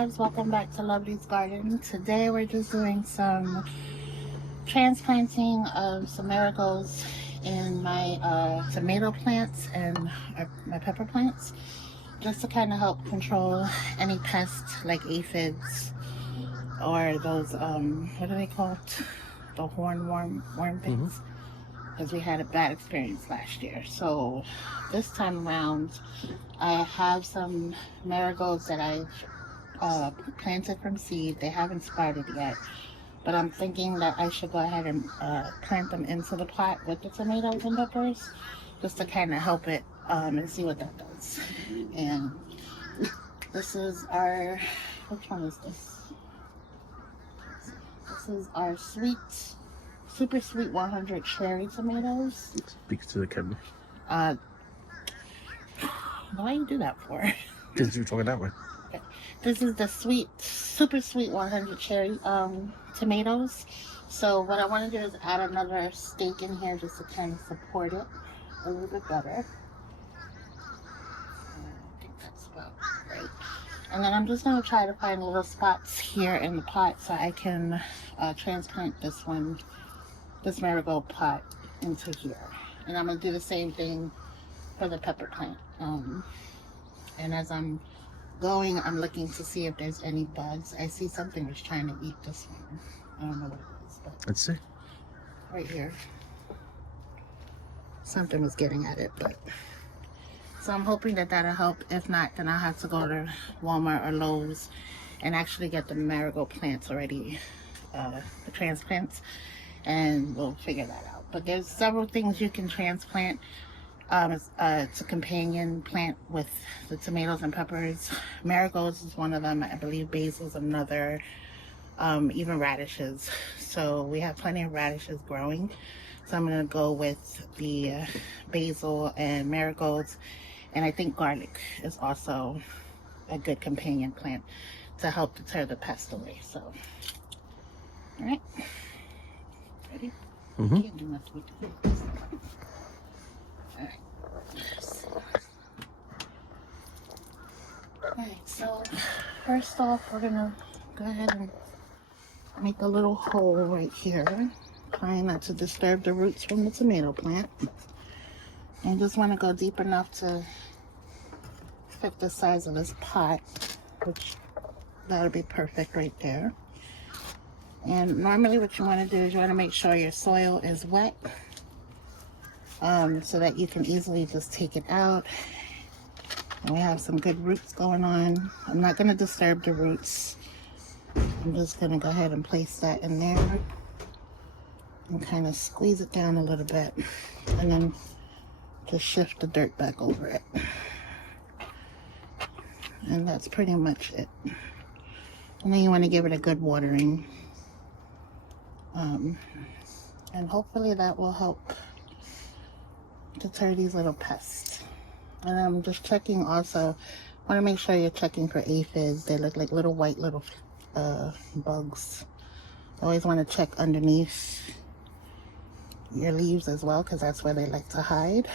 loves, welcome back to Lovely's Garden. Today we're just doing some transplanting of some marigolds in my tomato plants and my pepper plants, just to kind of help control any pests like aphids or those what are they called, the worm things, because we had a bad experience last year. So this time around I have some marigolds that I've planted from seed. They haven't sprouted yet, but I'm thinking that I should go ahead and plant them into the pot with the tomatoes and peppers, just to kind of help it and see what that does. And this is our, which one is this? This is our super sweet 100 cherry tomatoes. Speak to the camera. Why you do that for? Because you're talking that way. This is the super sweet 100 cherry tomatoes. So what I want to do is add another stake in here just to kind of support it a little bit better. I think that's about right. And then I'm just going to try to find little spots here in the pot so I can transplant this marigold pot into here. And I'm going to do the same thing for the pepper plant. And as I'm going, I'm looking to see if there's any bugs. I see something was trying to eat this one. I don't know what it is, but let's see. Right here. Something was getting at it, but so I'm hoping that that'll help. If not, then I'll have to go to Walmart or Lowe's and actually get the marigold plants already, the transplants, and we'll figure that out. But there's several things you can transplant. It's a companion plant with the tomatoes and peppers. Marigolds is one of them. I believe basil is another. Even radishes. So we have plenty of radishes growing. So I'm going to go with the basil and marigolds. And I think garlic is also a good companion plant to help deter the pest away. So, all right. Ready? Can't do much with this. Alright, so first off, we're gonna go ahead and make a little hole right here, trying not to disturb the roots from the tomato plant. And just want to go deep enough to fit the size of this pot, which that'll be perfect right there. And normally what you want to do is you want to make sure your soil is wet, so that you can easily just take it out. And we have some good roots going on. I'm not going to disturb the roots. I'm just going to go ahead and place that in there and kind of squeeze it down a little bit, and then just shift the dirt back over it. And that's pretty much it. And then you want to give it a good watering. And hopefully that will help deter these little pests. And I'm just checking also, want to make sure you're checking for aphids. They look like little white bugs. Always want to check underneath your leaves as well, because that's where they like to hide.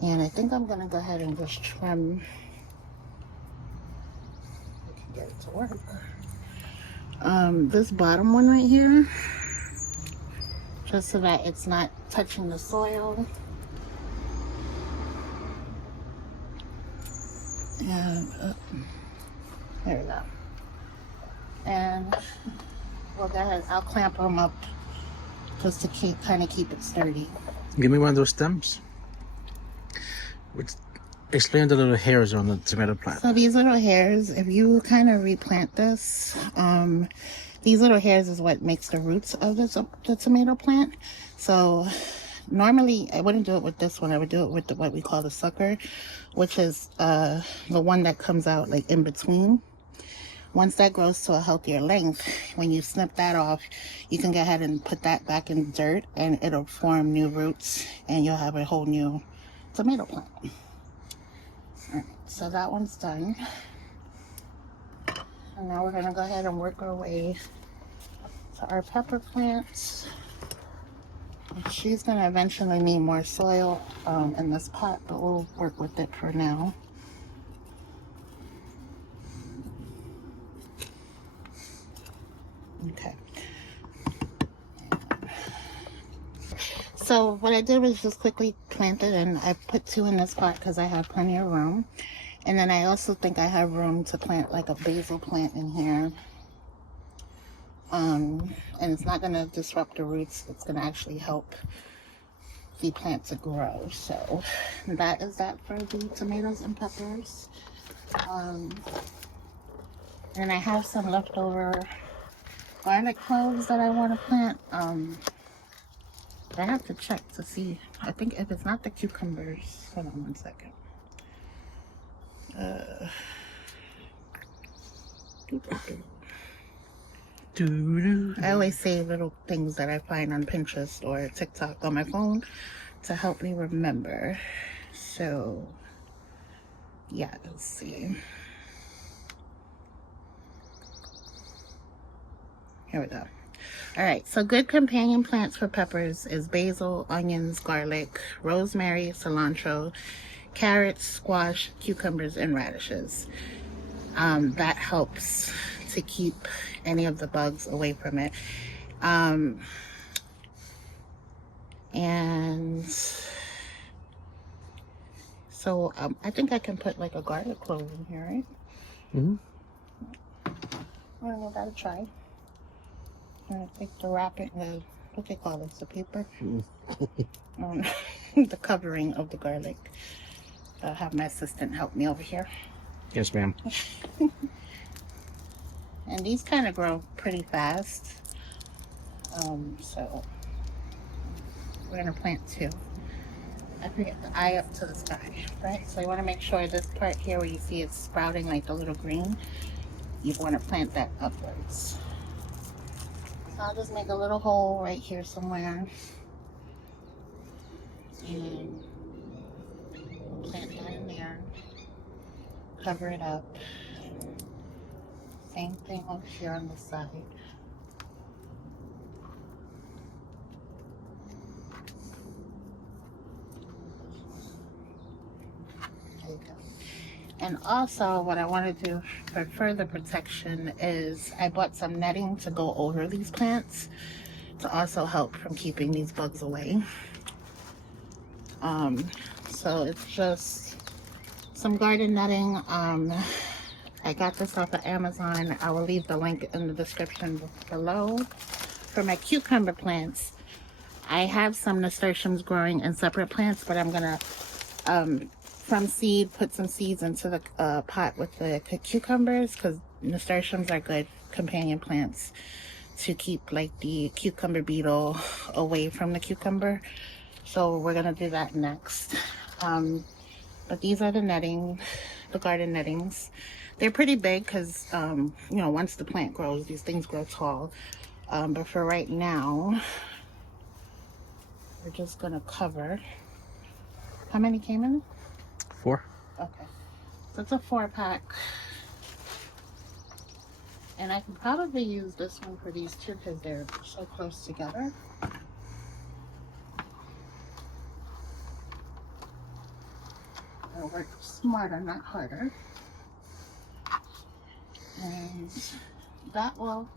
And I think I'm going to go ahead and just trim. I can get it to work. This bottom one right here, just so that it's not touching the soil. And there we go. And we'll go ahead, I'll clamp them up just to kind of keep it sturdy. Give me one of those stems. Explain the little hairs on the tomato plant. So these little hairs, if you kind of replant this, these little hairs is what makes the roots of the tomato plant. So normally I wouldn't do it with this one. I would do it with what we call the sucker, which is the one that comes out like in between. Once that grows to a healthier length, when you snip that off, you can go ahead and put that back in the dirt, and it'll form new roots, and you'll have a whole new tomato plant. Alright, so that one's done. And now we're going to go ahead and work our way to our pepper plants. She's going to eventually need more soil in this pot, but we'll work with it for now. Okay. So what I did was just quickly plant it, and I put 2 in this pot because I have plenty of room. And then I also think I have room to plant like a basil plant in here. And it's not going to disrupt the roots. It's going to actually help the plant to grow. So that is that for the tomatoes and peppers. And I have some leftover garlic cloves that I want to plant. But I have to check to see. I think if it's not the cucumbers, hold on one second. I always save little things that I find on Pinterest or TikTok on my phone to help me remember. So, yeah, let's see. Here we go. All right, so good companion plants for peppers is basil, onions, garlic, rosemary, cilantro, carrots, squash, cucumbers, and radishes. That helps to keep any of the bugs away from it. And so I think I can put like a garlic clove in here, right? I don't know, gotta try. I think the wrapping, what they call this, the paper? The covering of the garlic. I'll have my assistant help me over here. Yes, ma'am. And these kind of grow pretty fast. So we're gonna plant 2. I forget the eye up to the sky, right? So you want to make sure this part here where you see it's sprouting like the little green, you want to plant that upwards. So I'll just make a little hole right here somewhere and plant that in there. Cover it up. Same thing over here on the side. There you go. And also what I want to do for further protection is I bought some netting to go over these plants to also help from keeping these bugs away. So it's just some garden netting. I got this off of Amazon. I will leave the link in the description below. For my cucumber plants, I have some nasturtiums growing in separate plants, but I'm gonna from seed put some seeds into the pot with the cucumbers, because nasturtiums are good companion plants to keep like the cucumber beetle away from the cucumber. So we're gonna do that next. But these are the netting, the garden nettings. They're pretty big because you know, once the plant grows, these things grow tall. But for right now, we're just gonna cover. How many came in? 4. Okay, so it's a 4-pack. And I can probably use this one for these 2 because they're so close together. I'll work smarter, not harder. And that will,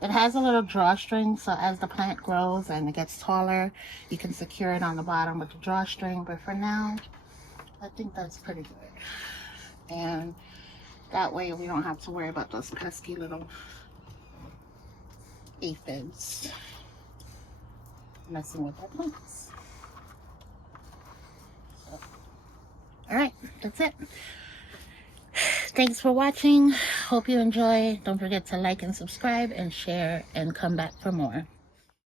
it has a little drawstring, so as the plant grows and it gets taller, you can secure it on the bottom with the drawstring. But for now, I think that's pretty good. And that way we don't have to worry about those pesky little aphids messing with our plants. So, all right, that's it. Thanks for watching. Hope you enjoy. Don't forget to like and subscribe and share and come back for more.